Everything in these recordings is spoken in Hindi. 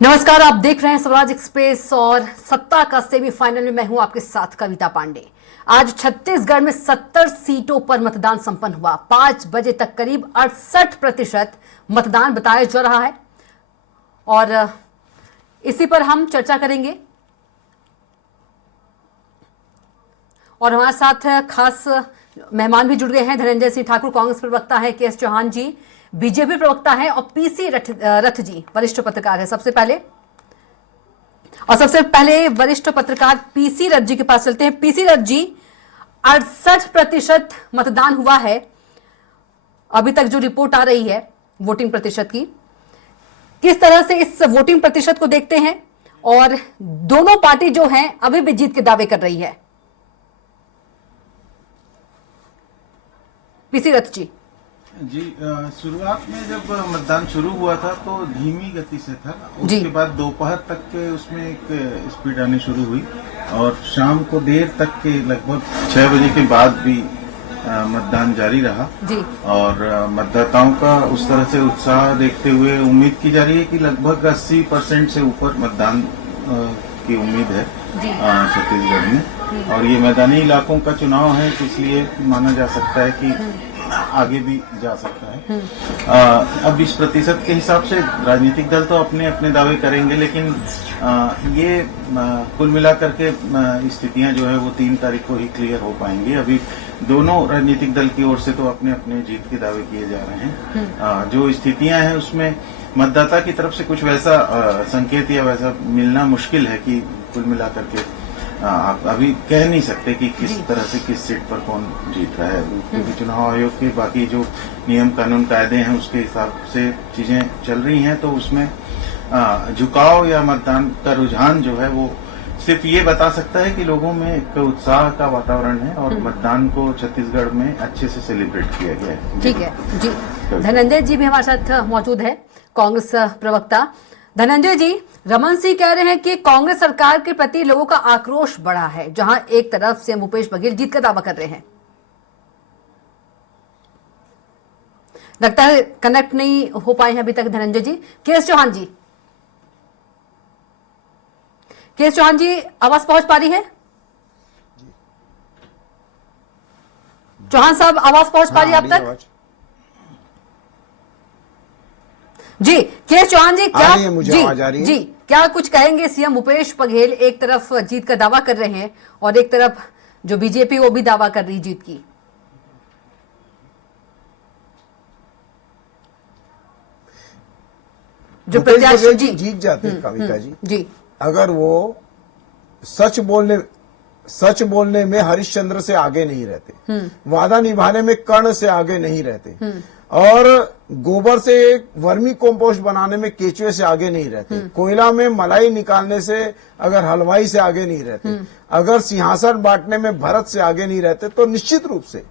नमस्कार, आप देख रहे हैं स्वराज एक्सप्रेस और सत्ता का सेमीफाइनल में मैं हूं आपके साथ कविता पांडे। आज छत्तीसगढ़ में 70 सीटों पर मतदान संपन्न हुआ। 5 बजे तक करीब 68% मतदान बताया जा रहा है और इसी पर हम चर्चा करेंगे। और हमारे साथ खास मेहमान भी जुड़ गए हैं। धनंजय सिंह ठाकुर कांग्रेस प्रवक्ता है, के एस चौहान जी बीजेपी प्रवक्ता है और पीसी रथ जी वरिष्ठ पत्रकार है। सबसे पहले वरिष्ठ पत्रकार पीसी रथ जी के पास चलते हैं। पीसी रथ जी, 68% मतदान हुआ है अभी तक जो रिपोर्ट आ रही है वोटिंग प्रतिशत की। किस तरह से इस वोटिंग प्रतिशत को देखते हैं और दोनों पार्टी जो हैं अभी भी जीत के दावे कर रही है? पीसी रथ जी शुरुआत में जब मतदान शुरू हुआ था तो धीमी गति से था। उसके बाद दोपहर तक के उसमें एक स्पीड आनी शुरू हुई और शाम को देर तक के लगभग 6 बजे के बाद भी मतदान जारी रहा जी। और मतदाताओं का उस तरह से उत्साह देखते हुए उम्मीद की जा रही है कि लगभग 80% से ऊपर मतदान की उम्मीद है छत्तीसगढ़ में। और ये मैदानी इलाकों का चुनाव है, इसलिए माना जा सकता है कि आगे भी जा सकता है। अब इस प्रतिशत के हिसाब से राजनीतिक दल तो अपने अपने दावे करेंगे, लेकिन ये कुल मिलाकर के स्थितियां जो है वो 3 तारीख को ही क्लियर हो पाएंगी। अभी दोनों राजनीतिक दल की ओर से तो अपने अपने जीत के दावे किए जा रहे हैं। जो स्थितियां हैं उसमें मतदाता की तरफ से कुछ वैसा संकेत या वैसा मिलना मुश्किल है कि कुल मिलाकर के आप अभी कह नहीं सकते कि किस तरह से किस सीट पर कौन जीत रहा है, क्योंकि चुनाव आयोग के बाकी जो नियम कानून कायदे हैं उसके हिसाब से चीजें चल रही हैं। तो उसमें झुकाव या मतदान का रुझान जो है वो सिर्फ ये बता सकता है कि लोगों में एक उत्साह का वातावरण है और मतदान को छत्तीसगढ़ में अच्छे से सेलिब्रेट किया गया है। ठीक है जी। धनंजय जी भी हमारे साथ मौजूद है, कांग्रेस प्रवक्ता। धनंजय जी, रमन सिंह कह रहे हैं कि कांग्रेस सरकार के प्रति लोगों का आक्रोश बढ़ा है, जहां एक तरफ सीएम भूपेश बघेल जीत का दावा कर रहे हैं। लगता है कनेक्ट नहीं हो पाए हैं अभी तक धनंजय जी। के एस चौहान जी, आवाज पहुंच पा रही है? चौहान साहब, आवाज पहुंच पा रही है आप तक? जी, के एस चौहान जी, क्या आवाज आ रही है? जी, क्या कुछ कहेंगे? सीएम भूपेश बघेल एक तरफ जीत का दावा कर रहे हैं और एक तरफ जो बीजेपी वो भी दावा कर रही जीत की। जो प्रत्याशी जीत जाते हैं कविता जी, अगर वो सच बोलने में हरिश्चंद्र से आगे नहीं रहते, वादा निभाने में कर्ण से आगे नहीं रहते और गोबर से वर्मी कंपोस्ट बनाने में केचुए से आगे नहीं रहते, कोयला में मलाई निकालने से अगर हलवाई से आगे नहीं रहते, अगर सिंहासन बांटने में भरत से आगे नहीं रहते, तो निश्चित रूप से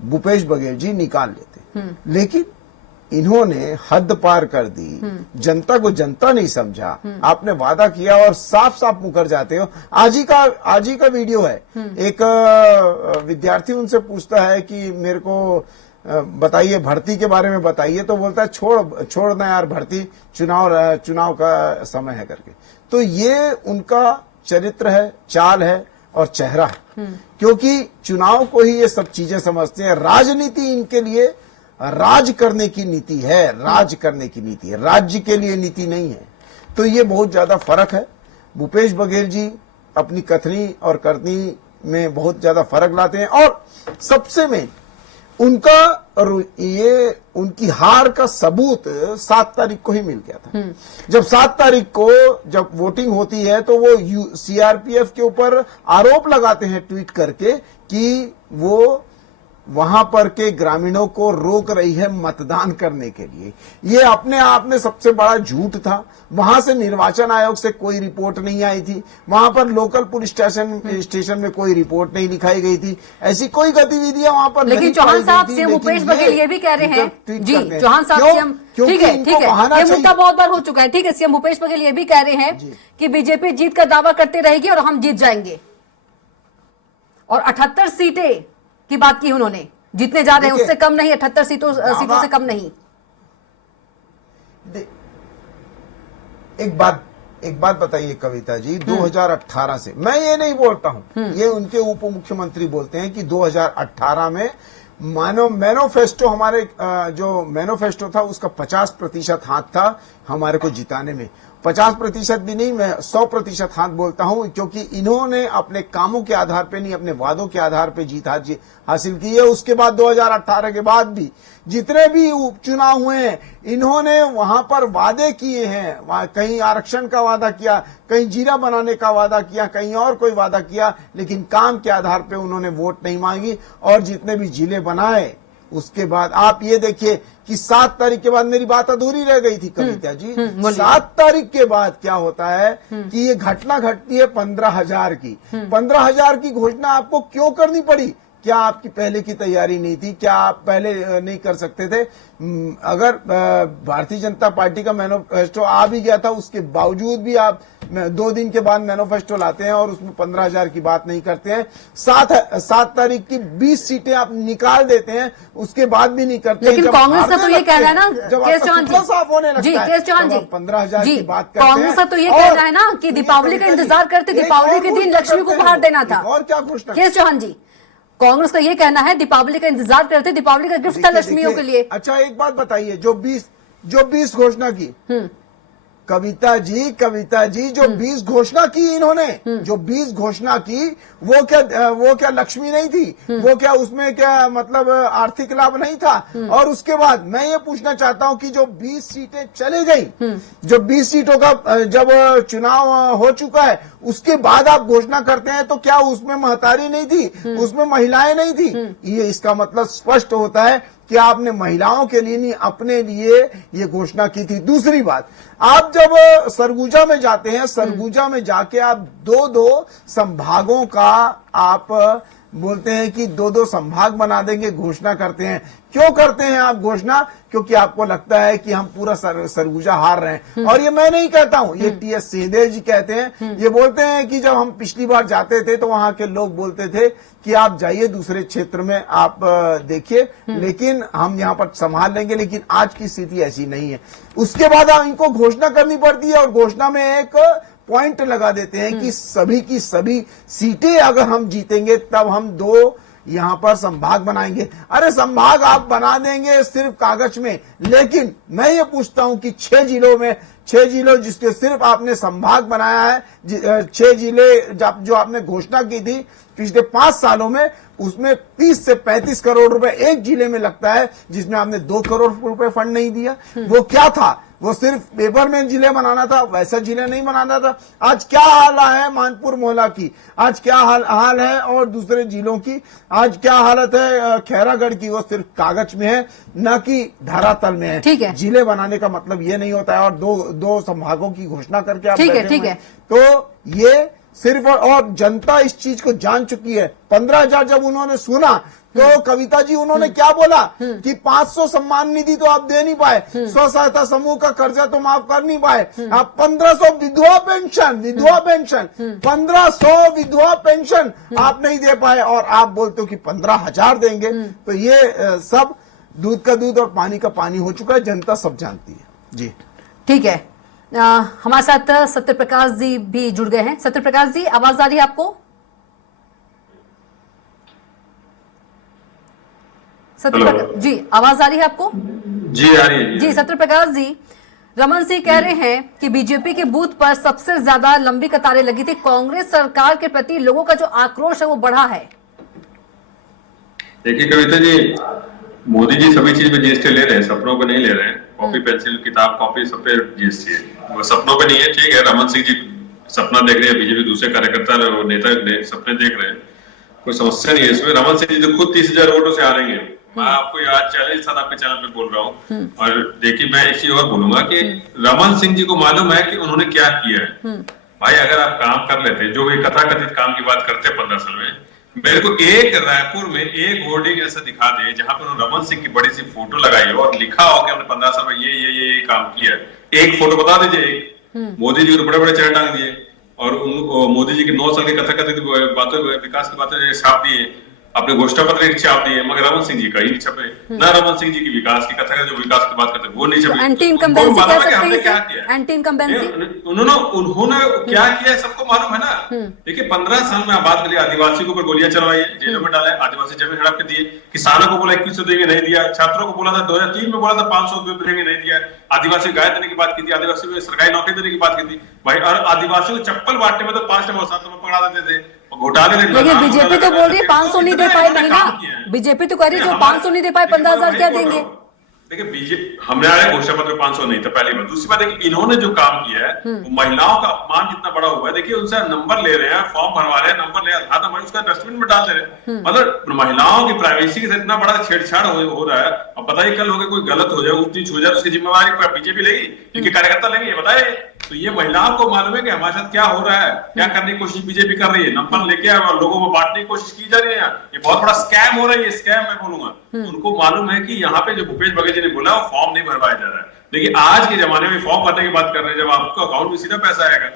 भूपेश बघेल जी निकाल लेते। लेकिन इन्होंने हद पार कर दी, जनता को जनता नहीं समझा। आपने वादा किया और साफ साफ मुकर जाते हो। आज ही का वीडियो है, एक विद्यार्थी उनसे पूछता है कि मेरे को बताइए, भर्ती के बारे में बताइए, तो बोलता है छोड़ ना यार, भर्ती चुनाव का समय है करके। तो ये उनका चरित्र है, चाल है और चेहरा है, क्योंकि चुनाव को ही ये सब चीजें समझते हैं। राजनीति इनके लिए राज करने की नीति है, राज्य के लिए नीति नहीं है। तो ये बहुत ज्यादा फर्क है। भूपेश बघेल जी अपनी कथनी और करनी में बहुत ज्यादा फर्क लाते हैं और सबसे में उनकी हार का सबूत 7 तारीख को ही मिल गया था। जब 7 तारीख को जब वोटिंग होती है तो वो सीआरपीएफ के ऊपर आरोप लगाते हैं ट्वीट करके कि वो वहां पर के ग्रामीणों को रोक रही है मतदान करने के लिए। ये अपने आप में सबसे बड़ा झूठ था। वहां से निर्वाचन आयोग से कोई रिपोर्ट नहीं आई थी, वहां पर लोकल पुलिस स्टेशन में कोई रिपोर्ट नहीं दिखाई गई थी, ऐसी कोई गतिविधियां वहां पर। लेकिन चौहान साहब, सीएम भूपेश बघेल ये भी कह रहे हैं जी, चौहान साहब, सीएम, ठीक है, ये मुद्दा बहुत बार हो चुका है। ठीक है, सीएम भूपेश बघेल ये भी कह रहे हैं कि बीजेपी जीत का दावा करती रहेगी और हम जीत जाएंगे। और 78 सीटें की बात की उन्होंने, जीतने जा रहे हैं, उससे कम नहीं, 78 सीटों से कम नहीं। एक बात बताइए कविता जी, 2018 से, मैं ये नहीं बोलता हूं, ये उनके उप मुख्यमंत्री बोलते हैं कि 2018 में मैनिफेस्टो हमारे जो मैनिफेस्टो था उसका 50% हाथ था हमारे को जिताने में। 50% भी नहीं, मैं 100% हाथ बोलता हूं, क्योंकि इन्होंने अपने कामों के आधार पे नहीं, अपने वादों के आधार पे जीत हासिल की है। उसके बाद 2018 के बाद भी जितने भी उपचुनाव हुए हैं, इन्होंने वहां पर वादे किए हैं, कहीं आरक्षण का वादा किया, कहीं जीरा बनाने का वादा किया, कहीं और कोई वादा किया, लेकिन काम के आधार पे उन्होंने वोट नहीं मांगी और जितने भी जिले बनाए। उसके बाद आप ये देखिए कि 7 तारीख के बाद, मेरी बात अधूरी रह गई थी कविता जी, 7 तारीख के बाद क्या होता है कि ये घटना घटती है 15,000 की। 15,000 की घोषणा आपको क्यों करनी पड़ी? क्या आपकी पहले की तैयारी नहीं थी? क्या आप पहले नहीं कर सकते थे? अगर भारतीय जनता पार्टी का मैनिफेस्टो आ भी गया था, उसके बावजूद भी आप 2 दिन के बाद मैनिफेस्टो लाते हैं और उसमें 15,000 की बात नहीं करते हैं। 7 तारीख की 20 सीटें आप निकाल देते हैं, उसके बाद भी नहीं करते। लेकिन कांग्रेस का तो ये कहना है ना, केस चौहान जी, साफ होने लगता जी, केस चौहान जी, 15,000 की बात करते कांग्रेस का तो ये कहना है ना कि दीपावली का इंतजार करते, दीपावली के दिन लक्ष्मी को उपहार देना था। और क्या घोषणा? केस चौहान जी, कांग्रेस का ये कहना है दीपावली का इंतजार करते, दीपावली का गिफ्ट था लक्ष्मियों के लिए। अच्छा एक बात बताइए, जो 20 घोषणा की कविता जी जो 20 घोषणा की इन्होंने, जो 20 घोषणा की, वो क्या लक्ष्मी नहीं थी? वो क्या उसमें क्या मतलब आर्थिक लाभ नहीं था? और उसके बाद मैं ये पूछना चाहता हूं कि जो 20 सीटें चली गई, जो 20 सीटों का जब चुनाव हो चुका है, उसके बाद आप घोषणा करते हैं, तो क्या उसमें महतारी नहीं थी? उसमें महिलाएं नहीं थी? ये इसका मतलब स्पष्ट होता है कि आपने महिलाओं के लिए नहीं, अपने लिए ये घोषणा की थी। दूसरी बात, आप जब सरगुजा में जाते हैं, सरगुजा में जाके आप 2 संभागों का आप बोलते हैं कि 2 संभाग बना देंगे, घोषणा करते हैं। क्यों करते हैं आप घोषणा? क्योंकि आपको लगता है कि हम पूरा सरगुजा हार रहे हैं। और ये मैं नहीं कहता हूं, ये टी.एस. सिंहदेव जी कहते हैं। ये बोलते हैं कि जब हम पिछली बार जाते थे तो वहां के लोग बोलते थे कि आप जाइए दूसरे क्षेत्र में, आप देखिए, लेकिन हम यहाँ पर संभाल लेंगे। लेकिन आज की स्थिति ऐसी नहीं है। उसके बाद इनको घोषणा करनी पड़ती है और घोषणा में एक पॉइंट लगा देते हैं कि सभी की सभी सीटें अगर हम जीतेंगे तब हम 2 यहां पर संभाग बनाएंगे। अरे संभाग आप बना देंगे सिर्फ कागज में, लेकिन मैं ये पूछता हूं कि 6 जिलों जिसके सिर्फ आपने संभाग बनाया है, 6 जिले जो आपने घोषणा की थी पिछले 5 सालों में, उसमें 30 से 35 करोड़ रुपए एक जिले में लगता है, जिसमें आपने 2 करोड़ रुपए फंड नहीं दिया। वो क्या था? वो सिर्फ पेपर में जिले बनाना था, वैसा जिले नहीं बनाना था। आज क्या हाल है मानपुर मोहल्ला की, आज क्या हाल है और दूसरे जिलों की, आज क्या हालत है खैरागढ़ की, वो सिर्फ कागज में है, न कि धरातल में है। ठीक है। जिले बनाने का मतलब ये नहीं होता है। और 2 संभागों की घोषणा करके आप ठीक है। तो ये सिर्फ, और जनता इस चीज को जान चुकी है। 15,000 जब उन्होंने सुना तो कविता जी उन्होंने क्या बोला कि 500 सम्मान निधि तो आप दे नहीं पाए, स्व सहायता समूह का कर्जा तो माफ कर नहीं पाए, आप 1500 विधवा पेंशन 1500 विधवा पेंशन आप नहीं दे पाए, और आप बोलते हो कि 15,000 देंगे। तो ये सब दूध का दूध और पानी का पानी हो चुका है, जनता सब जानती है जी। ठीक है, हमारे साथ सत्यप्रकाश जी भी जुड़ गए हैं। सत्यप्रकाश जी, आवाज आ रही है आपको? सत्यप्रकाश जी, आवाज आ रही है आपको? जी आ रही है। जी सत्यप्रकाश जी, रमन सिंह कह रहे हैं कि बीजेपी के बूथ पर सबसे ज्यादा लंबी कतारें लगी थी। कांग्रेस सरकार के प्रति लोगों का जो आक्रोश है वो बढ़ा है। देखिए कविता जी, मोदी जी सभी चीज में जीएसटी ले रहे हैं, सपनों पे नहीं ले रहे हैं। कॉपी पेंसिल किताब कॉपी सब पे जीएसटी है, वो सपनों पे नहीं है। ठीक है, रमन सिंह जी सपना देख रहे हैं, बीजेपी दूसरे कार्यकर्ता और नेता सपने देख रहे हैं, कोई समस्या नहीं है इसमें। रमन सिंह जी तो खुद 30,000 वोटों से हारेंगे। मैं आपको आज चैलेंज साथ आपके चैनल पे बोल रहा हूँ। और देखिए मैं एक चीज और बोलूंगा कि रमन सिंह जी को मालूम है कि उन्होंने क्या किया है। भाई अगर आप काम कर लेते, जो ये कथाकथित काम की बात करते 15 साल में, मेरे को एक रायपुर में एक होर्डिंग ऐसा दिखा दे जहां पर रमन सिंह की बड़ी सी फोटो लगाई हो और लिखा हो कि हमने 15 साल में ये काम किया है। एक फोटो बता दीजिए। मोदी जी को बड़े बड़े चेहरे टांग दिए और मोदी जी की 9 साल की कथाकथित बातों, विकास की बातें छाप दिए। अपने घोषणा पत्र एक छाप दिए, मगर रमन सिंह जी का ही छपे ना, रमन सिंह जी की विकास की कथा, जो विकास की बात करते वो नहीं छपे। एंटी तो इनकम्बेंसी उनको कह मालूम है कि सकते हमने हैं क्या इसे? किया है। एंटी इनकम्बेंसी उन्होंने क्या किया है सबको मालूम है ना। देखिए 15 साल में आप बात करिए, आदिवासी के ऊपर गोलियां चलवाई, जेलों में डाले, आदिवासी जमीन हड़प के दिए, किसानों को बोला 2100 देंगे नहीं दिया, छात्रों को बोला था 2003 में बोला था 500 देंगे नहीं दिया, आदिवासी गाय देने की बात की थी, आदिवासी को सरकारी नौकरी देने की बात की थी भाई, और आदिवासी को चप्पल बांटने में तो 5 और 7 में पकड़ा देते थे, घोटाले। लेकिन बीजेपी तो बोल रही है 500 नहीं दे पाए महीना, बीजेपी तो कह रही है जो 500 नहीं दे पाए 15,000 क्या देंगे। देखिए बीजेपी हमने आया घोषणा पत्र 500 नहीं था पहली बात। दूसरी बात है कि इन्होंने जो काम किया है वो महिलाओं का अपमान जितना बड़ा हुआ है। देखिए उनसे नंबर ले रहे हैं, फॉर्म भरवा रहे हैं, नंबर ले आधा नंबर उसका डस्टबिन में डाल दे रहे हैं। मतलब महिलाओं की प्राइवेसी के साथ इतना बड़ा छेड़छाड़ हो रहा है। अब बताइए कल होकर कोई गलत हो जाए, ऊंच नीच हो जाए, उसकी जिम्मेवारी बीजेपी लेगी, इनके कार्यकर्ता लेंगे, ये बताए। तो ये महिलाओं को मालूम है कि हमारे साथ क्या हो रहा है, क्या करने की कोशिश बीजेपी कर रही है, नंबर लेके लोगों में बांटने की कोशिश की जा रही है। ये बहुत बड़ा स्कैम हो रहा है, ये स्कैम मैं बोलूंगा। उनको मालूम है कि यहाँ पे जो भूपेश बघेल जी ने बोला वो फॉर्म नहीं भरवाया जा रहा है। देखिए आज के जमाने में फॉर्म भरने की बात कर रहे हैं, जब आपको अकाउंट में सीधा पैसा आएगा।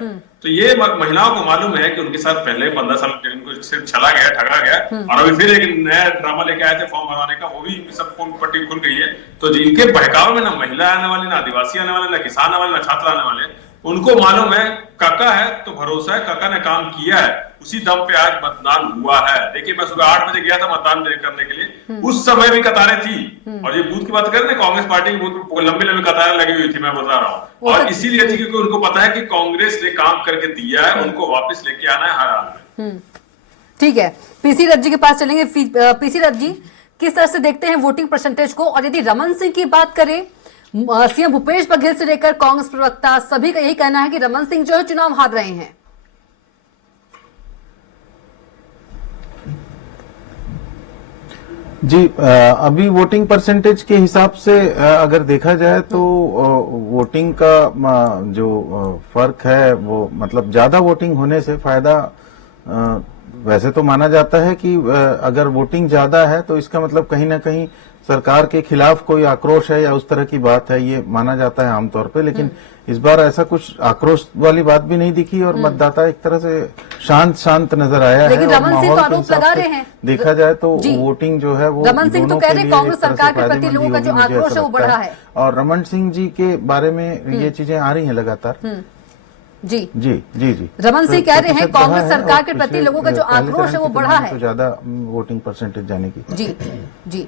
तो ये महिलाओं को मालूम है कि उनके साथ पहले 15 साल इनको सिर्फ छला गया, ठगा गया, और अभी फिर एक नया ड्रामा लेके आए थे फॉर्म भरवाने का, वो भी सब पट्टी खुल गई है। तो जिनके बहकावे में ना महिला आने वाली, ना आदिवासी आने वाले, ना किसान आने वाले, ना छात्र आने वाले, उनको मालूम है काका है तो भरोसा है, काका ने काम किया है, उसी दम पे आज मतदान हुआ है। देखिए मैं सुबह 8 बजे गया था मतदान करने के लिए, उस समय भी कतारें थी, और ये बूथ की बात करें ना, कांग्रेस पार्टी की बूथ लंबी लंबी कतारें लगी हुई थी, मैं बता रहा हूँ। और इसीलिए थी क्योंकि उनको पता है कि कांग्रेस ने काम करके दिया है, उनको वापस लेके आना है हर हाल में। ठीक है, पीसी रथ जी के पास चलेंगे। पीसी रथ जी, किस तरह से देखते हैं वोटिंग परसेंटेज को? और यदि रमन सिंह की बात करें, सीएम भूपेश बघेल से लेकर कांग्रेस प्रवक्ता सभी का यही कहना है कि रमन सिंह जो है चुनाव हार रहे हैं। जी, अभी वोटिंग परसेंटेज के हिसाब से अगर देखा जाए तो वोटिंग का जो फर्क है वो मतलब ज्यादा वोटिंग होने से फायदा वैसे तो माना जाता है कि अगर वोटिंग ज्यादा है तो इसका मतलब कहीं ना कहीं सरकार के खिलाफ कोई आक्रोश है या उस तरह की बात है, ये माना जाता है आमतौर पे। लेकिन इस बार ऐसा कुछ आक्रोश वाली बात भी नहीं दिखी और मतदाता एक तरह से शांत नजर आया है। लेकिन रमन सिंह तो आरोप लगा रहे हैं, देखा जाए तो वोटिंग जो है वो रमन सिंह तो कह रहे हैं कांग्रेस सरकार के प्रति लोगों का जो आक्रोश है वो बढ़ रहा है। और रमन सिंह जी के बारे में ये चीजें आ रही हैं लगातार। जी जी जी जी, रमन सिंह कह रहे हैं कांग्रेस सरकार के प्रति लोगों का जो आक्रोश है वो बढ़ा है, तो ज्यादा वोटिंग परसेंटेज जाने की। जी जी,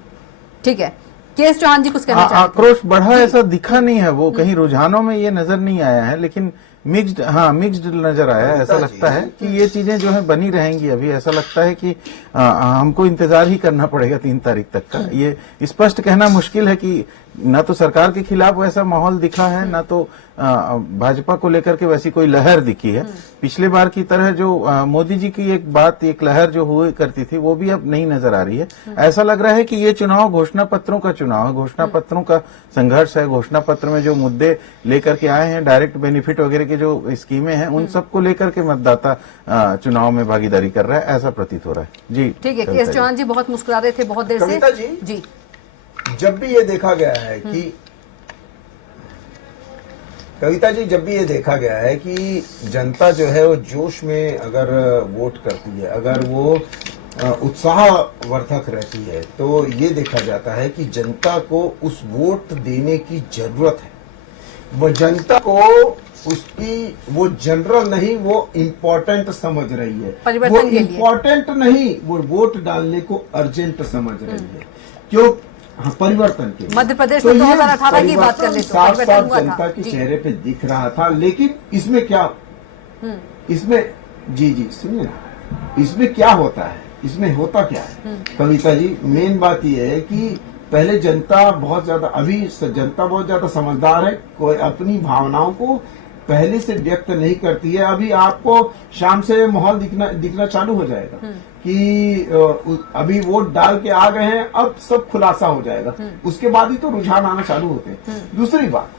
ठीक है। केएस चौहान जी कुछ कहना चाहते हैं? आक्रोश बढ़ा ऐसा दिखा नहीं है, वो कहीं रुझानों में ये नजर नहीं आया है, लेकिन मिक्स्ड नजर आया है। ऐसा लगता है कि ये चीजें जो है बनी रहेंगी। अभी ऐसा लगता है कि हमको इंतजार ही करना पड़ेगा 3 तारीख तक का। ये स्पष्ट कहना मुश्किल है कि न तो सरकार के खिलाफ वैसा माहौल दिखा है, न तो भाजपा को लेकर के वैसी कोई लहर दिखी है। पिछले बार की तरह जो मोदी जी की एक लहर जो हुई करती थी वो भी अब नहीं नजर आ रही है। ऐसा लग रहा है कि ये चुनाव घोषणा पत्रों का चुनाव है, घोषणा पत्रों का संघर्ष है। घोषणा पत्र में जो मुद्दे लेकर के आए हैं, डायरेक्ट बेनिफिट वगैरह की जो स्कीमें हैं, उन सबको लेकर के मतदाता चुनाव में भागीदारी कर रहा है, ऐसा प्रतीत हो रहा है। जी ठीक है। केएस चौहान जी बहुत मुस्कुरा रहे थे बहुत देर से। जी, जब भी ये देखा गया है कि कविता जी, जब भी ये देखा गया है कि जनता जो है वो जोश में अगर वोट करती है, अगर वो उत्साहवर्धक रहती है, तो ये देखा जाता है कि जनता को उस वोट देने की जरूरत है। वो जनता को उसकी वो जनरल नहीं, वो इम्पोर्टेंट समझ रही है। वो इम्पोर्टेंट नहीं, वो वोट डालने को अर्जेंट समझ रही है। क्यों? हाँ, परिवर्तन के मध्य प्रदेश में 2018 की बात कर ले तो साफ साफ जनता के चेहरे पे दिख रहा था। लेकिन इसमें क्या, इसमें जी सुनिए ना, इसमें क्या होता है, इसमें होता क्या है कविता जी? मेन बात यह है कि पहले जनता बहुत ज्यादा, अभी जनता बहुत ज्यादा समझदार है, कोई अपनी भावनाओं को पहले से व्यक्त नहीं करती है। अभी आपको शाम से माहौल दिखना चालू हो जाएगा कि अभी वोट डाल के आ गए हैं, अब सब खुलासा हो जाएगा, उसके बाद ही तो रुझान आना चालू होते हैं। दूसरी बात,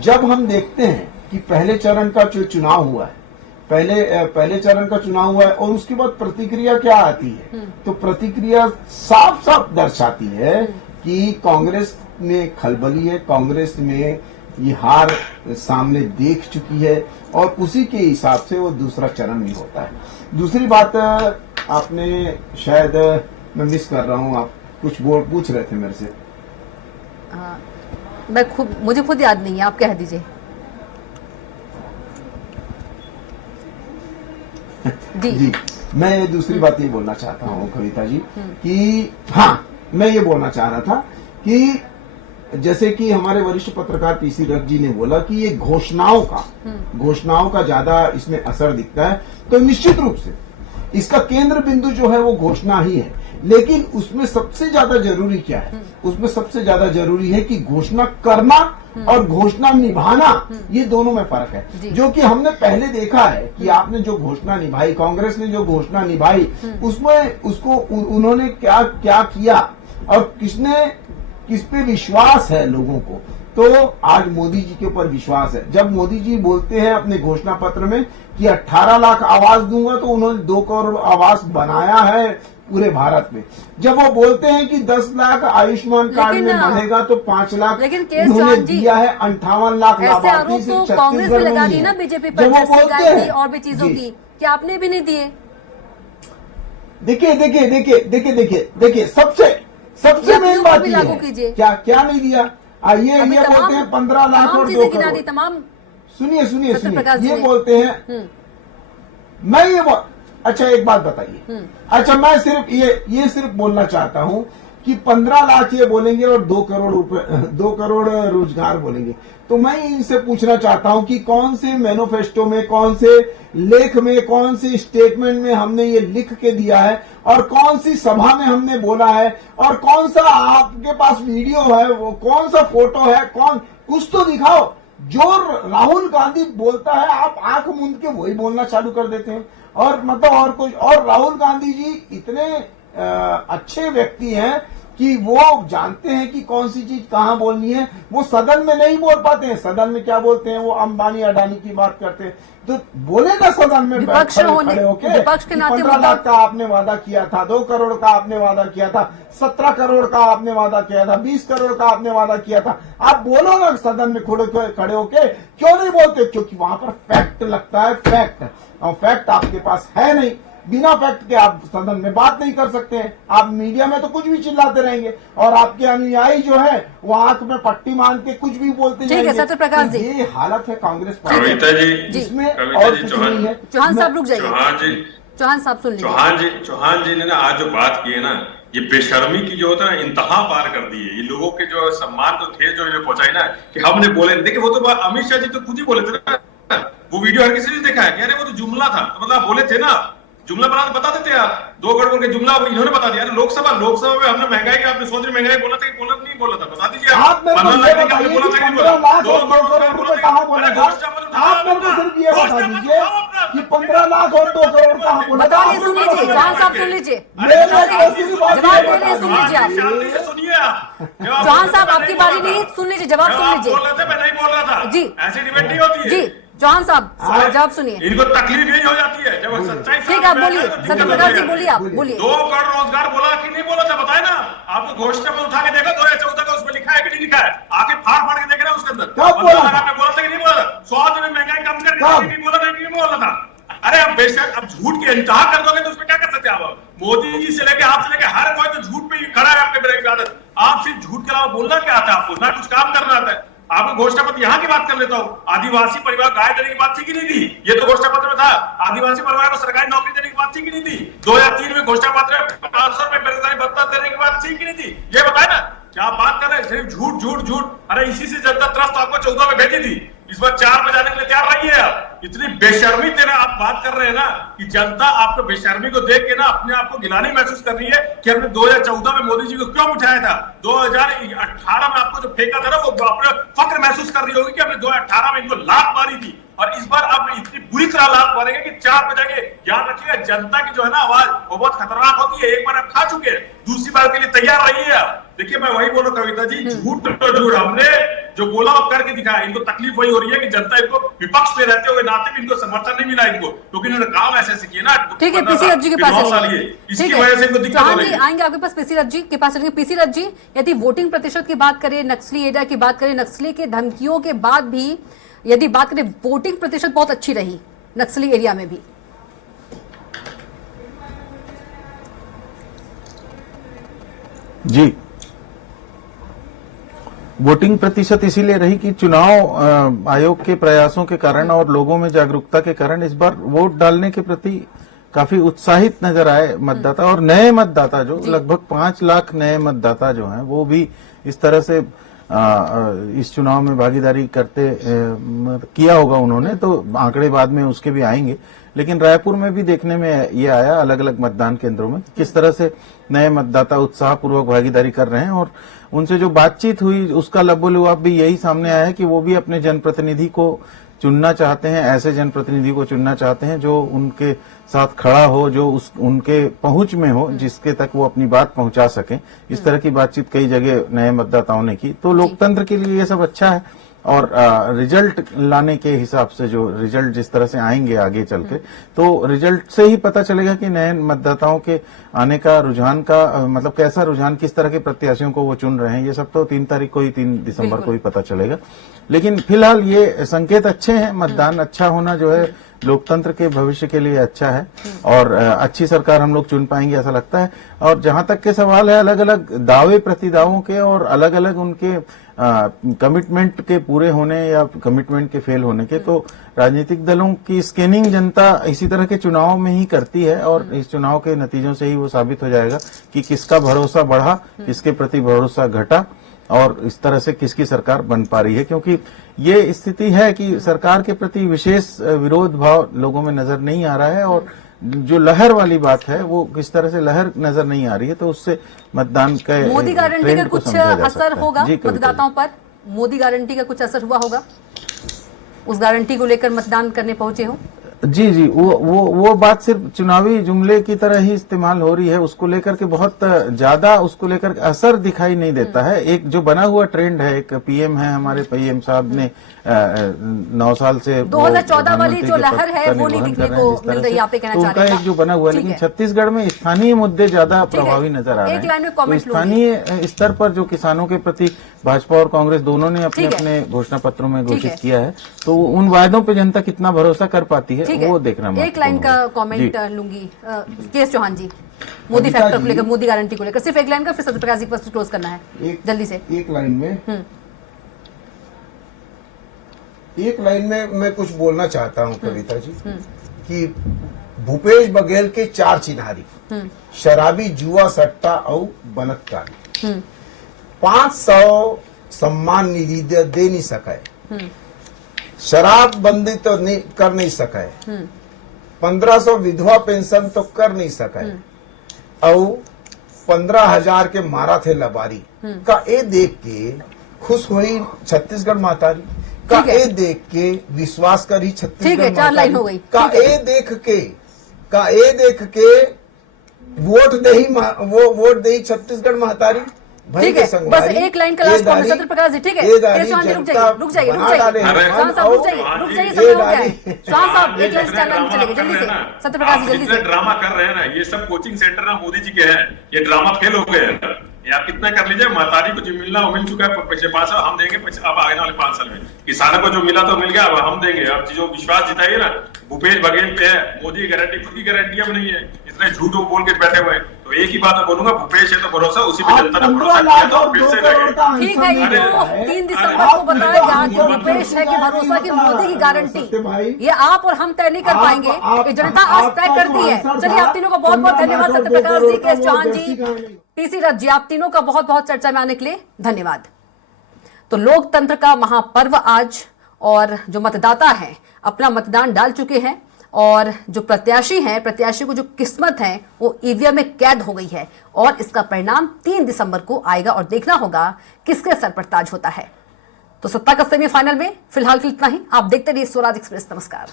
जब हम देखते हैं कि पहले चरण का जो चुनाव हुआ है, पहले चरण का चुनाव हुआ है और उसके बाद प्रतिक्रिया क्या आती है, तो प्रतिक्रिया साफ साफ दर्शाती है कि कांग्रेस में खलबली है, कांग्रेस में ये हार सामने देख चुकी है और उसी के हिसाब से वो दूसरा चरण भी होता है। दूसरी बात, आपने शायद मैं मिस कर रहा हूँ, आप कुछ पूछ रहे थे मेरे से। मुझे खुद याद नहीं है, आप कह दीजिए। जी, मैं ये दूसरी बात ये बोलना चाहता हूँ कविता जी कि हाँ, मैं ये बोलना चाह रहा था कि जैसे कि हमारे वरिष्ठ पत्रकार पीसी रथ जी ने बोला कि ये घोषणाओं का ज्यादा इसमें असर दिखता है, तो निश्चित रूप से इसका केंद्र बिंदु जो है वो घोषणा ही है। लेकिन उसमें सबसे ज्यादा जरूरी क्या है? उसमें सबसे ज्यादा जरूरी है कि घोषणा करना और घोषणा निभाना, ये दोनों में फर्क है। जो कि हमने पहले देखा है कि आपने जो घोषणा निभाई, कांग्रेस ने जो घोषणा निभाई, उसमें उसको उन्होंने क्या क्या किया और किस पे विश्वास है लोगों को। तो आज मोदी जी के ऊपर विश्वास है। जब मोदी जी बोलते हैं अपने घोषणा पत्र में कि 18 लाख आवास दूंगा, तो उन्होंने 2 करोड़ आवास बनाया है पूरे भारत में। जब वो बोलते हैं कि 10 लाख आयुष्मान कार्ड में बढ़ेगा, तो 5 लाख उन्होंने दिया है। 58 लाख लाभार्थी से कांग्रेस में लगा दी ना बीजेपी पर, और भी चीजों की, क्या आपने भी नहीं दिए? देखिए सबसे मेन बात ये है, क्या नहीं दिया? ये बोलते हैं 15 लाख और 2 करोड़। तमाम सुनिए ये बोलते हैं। मैं अच्छा एक बात बताइए। अच्छा, मैं सिर्फ ये सिर्फ बोलना चाहता हूं कि 15 लाख ये बोलेंगे और 2 करोड़ रोजगार बोलेंगे। तो मैं इनसे पूछना चाहता हूं कि कौन से मैनिफेस्टो में, कौन से लेख में, कौन सी स्टेटमेंट में हमने ये लिख के दिया है और कौन सी सभा में हमने बोला है और कौन सा आपके पास वीडियो है, वो कौन सा फोटो है, कुछ तो दिखाओ। जो राहुल गांधी बोलता है आप आंख मूंद के वही बोलना चालू कर देते हैं। और मतलब और राहुल गांधी जी इतने अच्छे व्यक्ति हैं कि वो जानते हैं कि कौन सी चीज कहां बोलनी है। वो सदन में नहीं बोल पाते हैं। सदन में क्या बोलते हैं, वो अंबानी अडानी की बात करते हैं। तो बोलेगा सदन में खड़े होके, 15 लाख का आपने वादा किया था, 2 करोड़ का आपने वादा किया था, 17 करोड़ का आपने वादा किया था, 20 करोड़ का आपने वादा किया था। आप बोलो ना सदन में खड़े होके, क्यों नहीं बोलते? क्योंकि वहां पर फैक्ट लगता है, फैक्ट। और फैक्ट आपके पास है नहीं। बिना फैक्ट के आप सदन में बात नहीं कर सकते हैं। आप मीडिया में तो कुछ भी चिल्लाते रहेंगे और आपके अनुयायी जो है वो आंख में पट्टी मान के कुछ भी बोलते जाएंगे। सत्यप्रकाश जी, ये हालत है कांग्रेस पार्टी जिसमें और कुछ नहीं है। चौहान साहब रुक जाइए। चौहान साहब सुन लीजिए। चौहान जी ने ना आज जो बात की है ना, ये बेशर्मी की जो होता है ना, इंतहा पार कर दी है। ये लोगों के जो सम्मान को ठेस जो इन्हें पहुंचाई ना, कि हमने बोले। देखिए वो तो अमित शाह जी तो खुद ही बोले थे ना, वो वीडियो हर किसी ने देखा है। अरे वो तो जुमला था, तो मतलब बोले थे ना, जुमला बता देते आप। 2 करोड़ के जुमला इन्होंने बता दिया। लोकसभा में हमने महंगाई की, आपने सोच महंगाई बोला था कि नहीं बोला था? बता दीजिए आप। 15 लाख और 2 करोड़ कहां बोला? बताइए, सुन लीजिए चौहान साहब, सुन लीजिए, जवाब दे रहे, सुन लीजिए आप। सुनिए आप चौहान साहब, आपकी बारी नहीं, सुन लीजिए, जवाब सुन लीजिए। बोल रहे थे, मैं नहीं बोल रहा था जी। ऐसी डिबेट नहीं होती है जी। चौहान साहब जवाब सुनिए। इनको तकलीफ यही हो जाती है जब सच्चाई। ठीक है, आप बोलिए, सत्यप्रकाश जी बोलिए, आप बोलिए। 2 करोड़ रोजगार बोला कि नहीं बोला था? बताए ना। आपको घोषणा पर उठा के देखा 2014 का, उसमें लिखा है कि नहीं लिखा है? आके फाड़ के देख रहे हैं उसके अंदर। आपने बोला था कि नहीं बोला था? 100 में महंगाई कम करके नहीं बोला था, नहीं बोला था? अरे अब बेशक अब झूठ की इंतहा कर दोगे तो उसमें क्या कर सकते हैं आप? मोदी जी से लेके आपसे लेके हर कोई तो झूठ पे खड़ा है आपके ब्रेक आदत। आप सिर्फ झूठ के अलावा बोलना क्या आता है आपको? ना कुछ काम करना आता है आपको। घोषणा पत्र यहाँ की बात कर लेता हूँ। आदिवासी परिवार गाय देने की बात थी कि नहीं थी? ये तो घोषणा पत्र में था। आदिवासी परिवार को सरकारी नौकरी देने की बात थी कि नहीं थी? 2003 में घोषणा पत्र में 500 रुपए बेरोजगारी भत्ता देने की बात थी कि नहीं थी? ये बताए ना, क्या आप बात कर रहे हैं? सिर्फ झूठ। अरे इसी से जनता त्रस्त आपको 14 में भेजी थी, इस बार 4 में जाने के लिए तैयार रही है आप। इतनी बेशर्मी तेरा आप बात कर रहे हैं ना, कि जनता आपको बेशर्मी को देख के ना अपने आप को गिलानी महसूस कर रही है कि हमने 2014 में मोदी जी को क्यों बिठाया था। 2018 में आपको जो फेंका था ना, वो अपने फक्र महसूस कर रही होगी कि हमने 2018 में इनको लात मारी थी और इस बार आप इतनी बुरी तरह लात मारेंगे कि 4 पे जाएंगे। याद रखिएगा, जनता की जो है ना आवाज वो बहुत खतरनाक होती है। एक बार आप खा चुके हैं, दूसरी बार के लिए तैयार रहिए आप। देखिए मैं वही बोलूं कविता जी, झूठ हमने जो बोला वो करके दिखाया। इनको तकलीफ वही हो रही है कि जनता इनको विपक्ष में रहते हुए नाते भी इनको समर्थन नहीं मिला इनको, क्योंकि इन्होंने काम ऐसे किए ना। ठीक है, पीसी रथ जी के पास इसकी वजह से इनको दिक्कत हो रही है। आएंगे आपके पास, पीसी रथ जी के पास चलेंगे। पीसी रथ जी, यदि वोटिंग प्रतिशत की बात करें, नक्सली एरिया की बात करें, नक्सली के धमकियों के बाद भी यदि बात करें, वोटिंग प्रतिशत बहुत अच्छी रही नक्सली एरिया में भी। जी, वोटिंग प्रतिशत इसीलिए रही कि चुनाव आयोग के प्रयासों के कारण और लोगों में जागरूकता के कारण इस बार वोट डालने के प्रति काफी उत्साहित नजर आए मतदाता, और नए मतदाता जो लगभग 5 लाख नए मतदाता जो हैं वो भी इस तरह से इस चुनाव में भागीदारी करते किया होगा उन्होंने, तो आंकड़े बाद में उसके भी आएंगे। लेकिन रायपुर में भी देखने में ये आया अलग अलग मतदान केंद्रों में किस तरह से नए मतदाता उत्साहपूर्वक भागीदारी कर रहे हैं, और उनसे जो बातचीत हुई उसका लबोलुआब भी यही सामने आया है कि वो भी अपने जनप्रतिनिधि को चुनना चाहते हैं, ऐसे जनप्रतिनिधि को चुनना चाहते हैं जो उनके साथ खड़ा हो, जो उनके पहुंच में हो, जिसके तक वो अपनी बात पहुंचा सकें। इस तरह की बातचीत कई जगह नए मतदाताओं ने की, तो लोकतंत्र के लिए ये सब अच्छा है। और रिजल्ट लाने के हिसाब से जो रिजल्ट जिस तरह से आएंगे आगे चल के, तो रिजल्ट से ही पता चलेगा कि नए मतदाताओं के आने का रुझान का मतलब कैसा रुझान, किस तरह के प्रत्याशियों को वो चुन रहे हैं, ये सब तो 3 तारीख को ही 3 दिसंबर को ही पता चलेगा। लेकिन फिलहाल ये संकेत अच्छे हैं, मतदान अच्छा होना जो है लोकतंत्र के भविष्य के लिए अच्छा है, और अच्छी सरकार हम लोग चुन पाएंगे ऐसा लगता है। और जहां तक के सवाल है अलग अलग दावे प्रतिदावों के और अलग अलग उनके कमिटमेंट के पूरे होने या कमिटमेंट के फेल होने के, तो राजनीतिक दलों की स्कैनिंग जनता इसी तरह के चुनाव में ही करती है, और इस चुनाव के नतीजों से ही वो साबित हो जाएगा कि किसका भरोसा बढ़ा, किसके प्रति भरोसा घटा, और इस तरह से किसकी सरकार बन पा रही है। क्योंकि ये स्थिति है कि सरकार के प्रति विशेष विरोध भाव लोगों में नजर नहीं आ रहा है, और जो लहर वाली बात है वो किस तरह से लहर नजर नहीं आ रही है, तो उससे मतदान का मोदी गारंटी का कुछ असर होगा जी, मतदाताओं पर? मोदी गारंटी का कुछ असर हुआ होगा? उस गारंटी को लेकर मतदान करने पहुंचे हो? जी जी, वो बात सिर्फ चुनावी जुमले की तरह ही इस्तेमाल हो रही है, उसको लेकर के बहुत ज्यादा उसको लेकर के असर दिखाई नहीं देता है। एक जो बना हुआ ट्रेंड है, एक पीएम है हमारे पीएम साहब ने 9 साल से 2014 वाली जो लहर है वो नहीं दिखने को मिल रही, आप कहना चाह रहे हैं? एक जो बना हुआ है, लेकिन छत्तीसगढ़ में स्थानीय मुद्दे ज्यादा प्रभावी नजर आ रहे हैं। तो स्थानीय स्तर पर जो किसानों के प्रति भाजपा और कांग्रेस दोनों ने अपने अपने घोषणा पत्रों में घोषित किया है, तो उन वायदों पे जनता कितना भरोसा कर पाती है वो देखना। एक लाइन का कमेंट लूंगी केएस चौहान जी, मोदी फैक्टर को लेकर, मोदी गारंटी को लेकर, सिर्फ एक लाइन का, फिर सत्यप्रकाश जी पर क्लोज करना है जल्दी से। एक लाइन में मैं कुछ बोलना चाहता हूं कविता जी, कि भूपेश बघेल के 4 चिन्हारी, शराबी, जुआ, सट्टा और बलात्कारी, 500 सम्मान निधि दे नहीं सके, शराब बंदी तो नहीं कर नहीं सके, 1500 विधवा पेंशन तो कर नहीं सके, और 15,000 के मारा थे लबारी का ए देख के खुश हुई छत्तीसगढ़ मातारी, का ए देख के विश्वास करी छत्तीसगढ़ मातारी, का ए देख के वोट दे छत्तीसगढ़ मातारी। ठीक है, बस एक लाइन का लास्ट कॉमेंट सत्यप्रकाश जी, ठीक है? रुक जाइए सब लोग गया है। साहब एक लाइन 4 लाइन में चलेंगे जल्दी से, सत्यप्रकाश जी जल्दी से। ड्रामा कर रहे हैं ना, ये सब कोचिंग सेंटर ना मोदी जी के हैं, ये ड्रामा फेल हो गए हैं। ये आप कितना कर लीजिए, महतारी को जो मिलना वो मिल चुका है, पिछले 5 साल हम देंगे, अब आने वाले 5 साल में किसानों को जो मिला तो मिल गया, अब हम देंगे। अब जो विश्वास जिताइए ना भूपेश बघेल पे है, मोदी की गारंटी, खुद की गारंटी अब नहीं है, इतने झूठ वो बोल के बैठे हुए हैं। तो एक ही बात बोलूंगा, भूपेश है तो भरोसा, उसी पे जनता ने भरोसा किया तो फिर से लगे। ठीक है, ये तो 3 दिसंबर को बताया गया कि भूपेश है कि भरोसा की मोदी की गारंटी, ये आप और हम तय नहीं कर पाएंगे, ये जनता आज तय करती है। चलिए, आप तीनों को बहुत बहुत धन्यवाद, सत्यप्रकाश जी, केएस चौहान जी, पीसी रथ जी, आप तीनों का बहुत बहुत चर्चा में आने के लिए धन्यवाद। तो लोकतंत्र का महापर्व आज, और जो मतदाता है अपना मतदान डाल चुके हैं, और जो प्रत्याशी हैं, प्रत्याशी को जो किस्मत है वो ईवीएम में कैद हो गई है, और इसका परिणाम 3 दिसंबर को आएगा, और देखना होगा किसके सर पर ताज होता है। तो सत्ता का सेमीफाइनल में फिलहाल के इतना ही। आप देखते रहिए स्वराज एक्सप्रेस। नमस्कार।